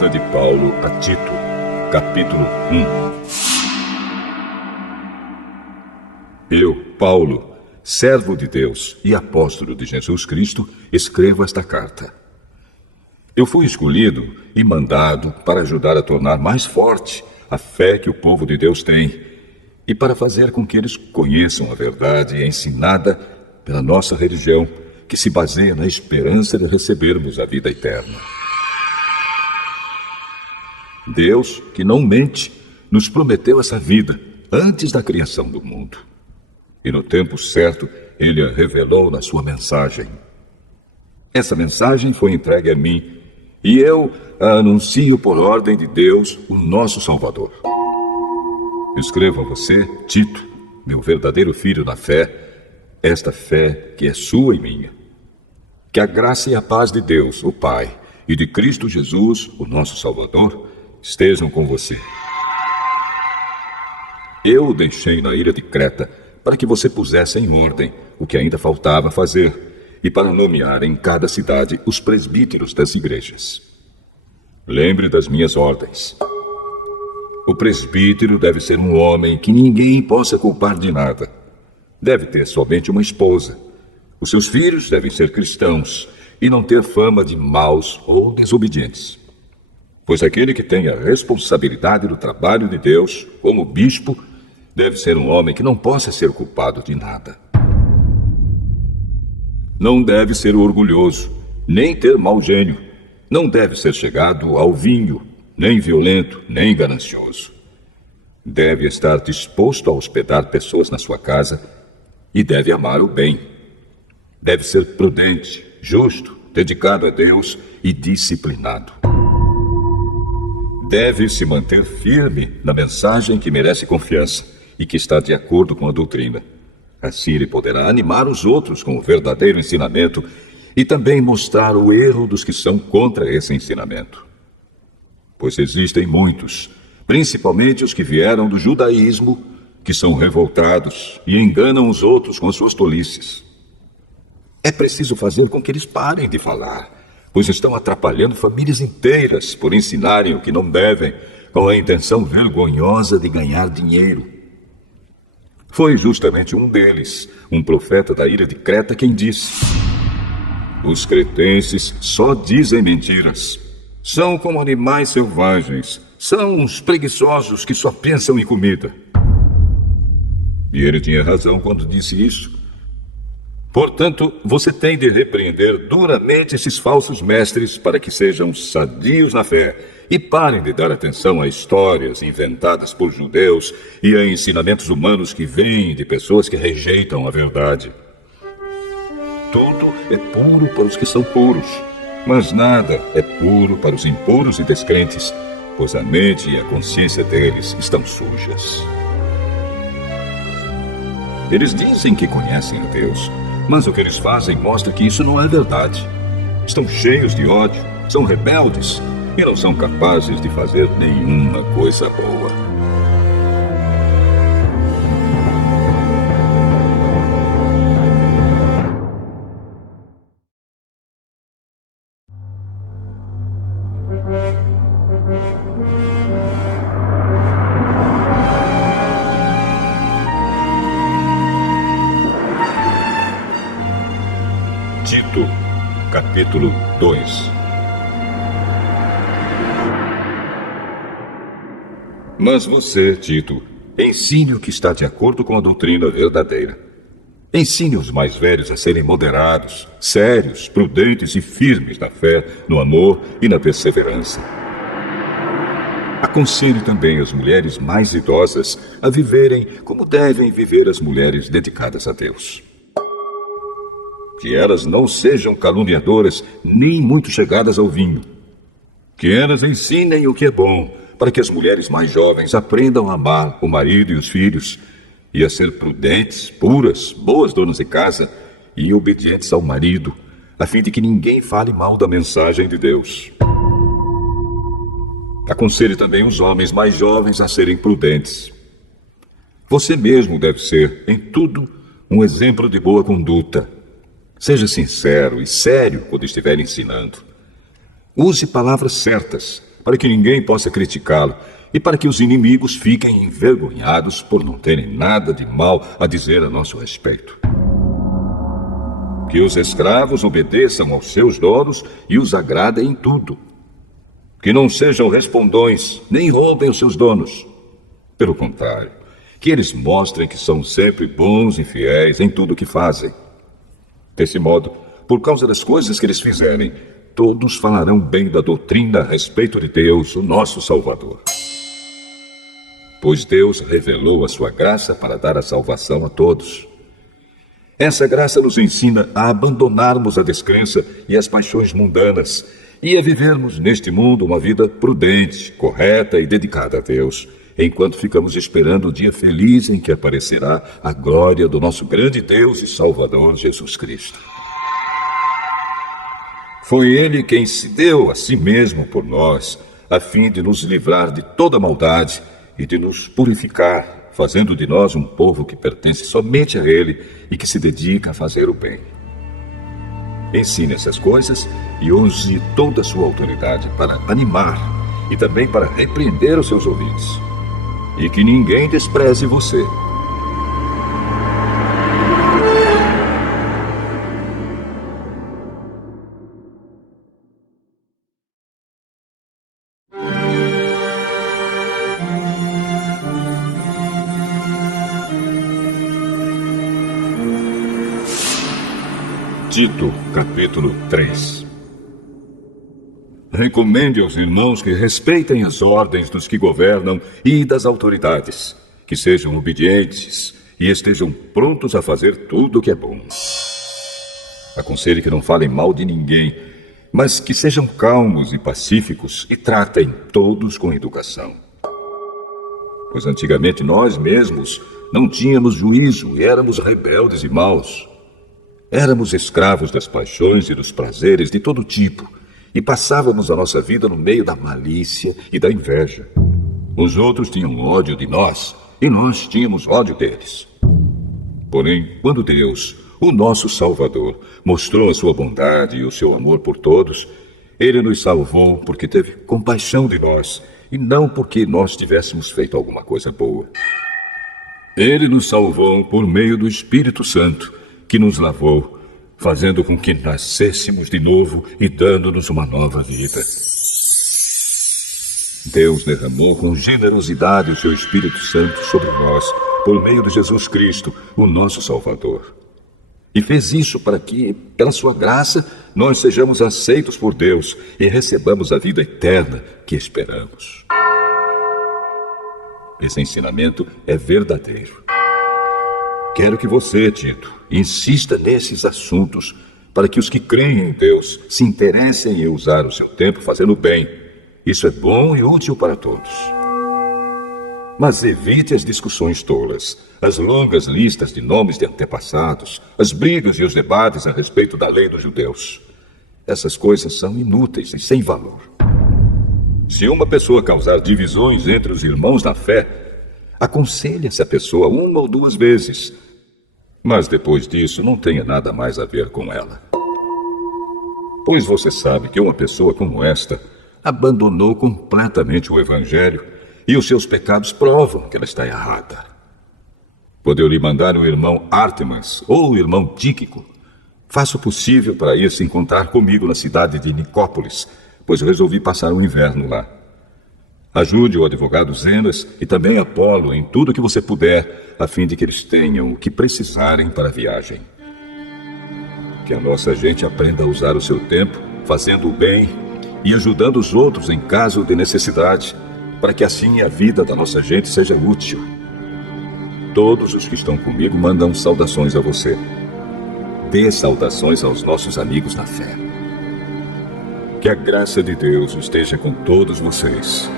Carta de Paulo a Tito, capítulo 1. Eu, Paulo, servo de Deus e apóstolo de Jesus Cristo, escrevo esta carta. Eu fui escolhido e mandado para ajudar a tornar mais forte a fé que o povo de Deus tem e para fazer com que eles conheçam a verdade ensinada pela nossa religião, que se baseia na esperança de recebermos a vida eterna. Deus, que não mente, nos prometeu essa vida antes da criação do mundo. E no tempo certo, Ele a revelou na sua mensagem. Essa mensagem foi entregue a mim, e eu a anuncio por ordem de Deus, o nosso Salvador. Escrevo a você, Tito, meu verdadeiro filho na fé, esta fé que é sua e minha. Que a graça e a paz de Deus, o Pai, e de Cristo Jesus, o nosso Salvador, estejam com você. Eu o deixei na ilha de Creta para que você pusesse em ordem o que ainda faltava fazer e para nomear em cada cidade os presbíteros das igrejas. Lembre das minhas ordens. O presbítero deve ser um homem que ninguém possa culpar de nada. Deve ter somente uma esposa. Os seus filhos devem ser cristãos e não ter fama de maus ou desobedientes. Pois aquele que tem a responsabilidade do trabalho de Deus, como bispo, deve ser um homem que não possa ser culpado de nada. Não deve ser orgulhoso, nem ter mau gênio. Não deve ser chegado ao vinho, nem violento, nem ganancioso. Deve estar disposto a hospedar pessoas na sua casa e deve amar o bem. Deve ser prudente, justo, dedicado a Deus e disciplinado. Deve se manter firme na mensagem que merece confiança e que está de acordo com a doutrina. Assim ele poderá animar os outros com o verdadeiro ensinamento e também mostrar o erro dos que são contra esse ensinamento. Pois existem muitos, principalmente os que vieram do judaísmo, que são revoltados e enganam os outros com as suas tolices. É preciso fazer com que eles parem de falar, pois estão atrapalhando famílias inteiras por ensinarem o que não devem, com a intenção vergonhosa de ganhar dinheiro. Foi justamente um deles, um profeta da ilha de Creta, quem disse: os cretenses só dizem mentiras. São como animais selvagens. São uns preguiçosos que só pensam em comida. E ele tinha razão quando disse isso. Portanto, você tem de repreender duramente esses falsos mestres para que sejam sadios na fé e parem de dar atenção a histórias inventadas por judeus e a ensinamentos humanos que vêm de pessoas que rejeitam a verdade. Tudo é puro para os que são puros, mas nada é puro para os impuros e descrentes, pois a mente e a consciência deles estão sujas. Eles dizem que conhecem a Deus, mas o que eles fazem mostra que isso não é verdade. Estão cheios de ódio, são rebeldes e não são capazes de fazer nenhuma coisa boa. Tito, capítulo 2. Mas você, Tito, ensine o que está de acordo com a doutrina verdadeira. Ensine os mais velhos a serem moderados, sérios, prudentes e firmes na fé, no amor e na perseverança. Aconselhe também as mulheres mais idosas a viverem como devem viver as mulheres dedicadas a Deus. Que elas não sejam caluniadoras, nem muito chegadas ao vinho. Que elas ensinem o que é bom, para que as mulheres mais jovens aprendam a amar o marido e os filhos, e a ser prudentes, puras, boas donas de casa e obedientes ao marido, a fim de que ninguém fale mal da mensagem de Deus. Aconselhe também os homens mais jovens a serem prudentes. Você mesmo deve ser, em tudo, um exemplo de boa conduta. Seja sincero e sério quando estiver ensinando. Use palavras certas, para que ninguém possa criticá-lo e para que os inimigos fiquem envergonhados por não terem nada de mal a dizer a nosso respeito. Que os escravos obedeçam aos seus donos e os agradem em tudo. Que não sejam respondões, nem roubem os seus donos. Pelo contrário, que eles mostrem que são sempre bons e fiéis em tudo o que fazem. Desse modo, por causa das coisas que eles fizerem, todos falarão bem da doutrina a respeito de Deus, o nosso Salvador. Pois Deus revelou a sua graça para dar a salvação a todos. Essa graça nos ensina a abandonarmos a descrença e as paixões mundanas e a vivermos neste mundo uma vida prudente, correta e dedicada a Deus, enquanto ficamos esperando o dia feliz em que aparecerá a glória do nosso grande Deus e Salvador Jesus Cristo. Foi Ele quem se deu a si mesmo por nós, a fim de nos livrar de toda maldade e de nos purificar, fazendo de nós um povo que pertence somente a Ele e que se dedica a fazer o bem. Ensine essas coisas e use toda a sua autoridade para animar e também para repreender os seus ouvintes. E que ninguém despreze você. Tito, capítulo 3. Recomende aos irmãos que respeitem as ordens dos que governam e das autoridades, que sejam obedientes e estejam prontos a fazer tudo o que é bom. Aconselhe que não falem mal de ninguém, mas que sejam calmos e pacíficos e tratem todos com educação. Pois antigamente nós mesmos não tínhamos juízo e éramos rebeldes e maus. Éramos escravos das paixões e dos prazeres de todo tipo e passávamos a nossa vida no meio da malícia e da inveja. Os outros tinham ódio de nós e nós tínhamos ódio deles. Porém, quando Deus, o nosso Salvador, mostrou a sua bondade e o seu amor por todos, Ele nos salvou porque teve compaixão de nós e não porque nós tivéssemos feito alguma coisa boa. Ele nos salvou por meio do Espírito Santo, que nos lavou, fazendo com que nascêssemos de novo e dando-nos uma nova vida. Deus derramou com generosidade o seu Espírito Santo sobre nós, por meio de Jesus Cristo, o nosso Salvador. E fez isso para que, pela sua graça, nós sejamos aceitos por Deus e recebamos a vida eterna que esperamos. Esse ensinamento é verdadeiro. Quero que você, Tito, insista nesses assuntos para que os que creem em Deus se interessem em usar o seu tempo fazendo bem. Isso é bom e útil para todos. Mas evite as discussões tolas, as longas listas de nomes de antepassados, as brigas e os debates a respeito da lei dos judeus. Essas coisas são inúteis e sem valor. Se uma pessoa causar divisões entre os irmãos na fé, aconselhe essa pessoa 1 ou 2 vezes, mas depois disso não tenha nada mais a ver com ela. Pois você sabe que uma pessoa como esta abandonou completamente o Evangelho e os seus pecados provam que ela está errada. Quando eu lhe mandar o irmão Ártemas ou o irmão Tíquico, faça o possível para ir se encontrar comigo na cidade de Nicópolis, pois resolvi passar o inverno lá. Ajude o advogado Zenas e também Apolo em tudo que você puder, a fim de que eles tenham o que precisarem para a viagem. Que a nossa gente aprenda a usar o seu tempo, fazendo o bem e ajudando os outros em caso de necessidade, para que assim a vida da nossa gente seja útil. Todos os que estão comigo mandam saudações a você. Dê saudações aos nossos amigos na fé. Que a graça de Deus esteja com todos vocês.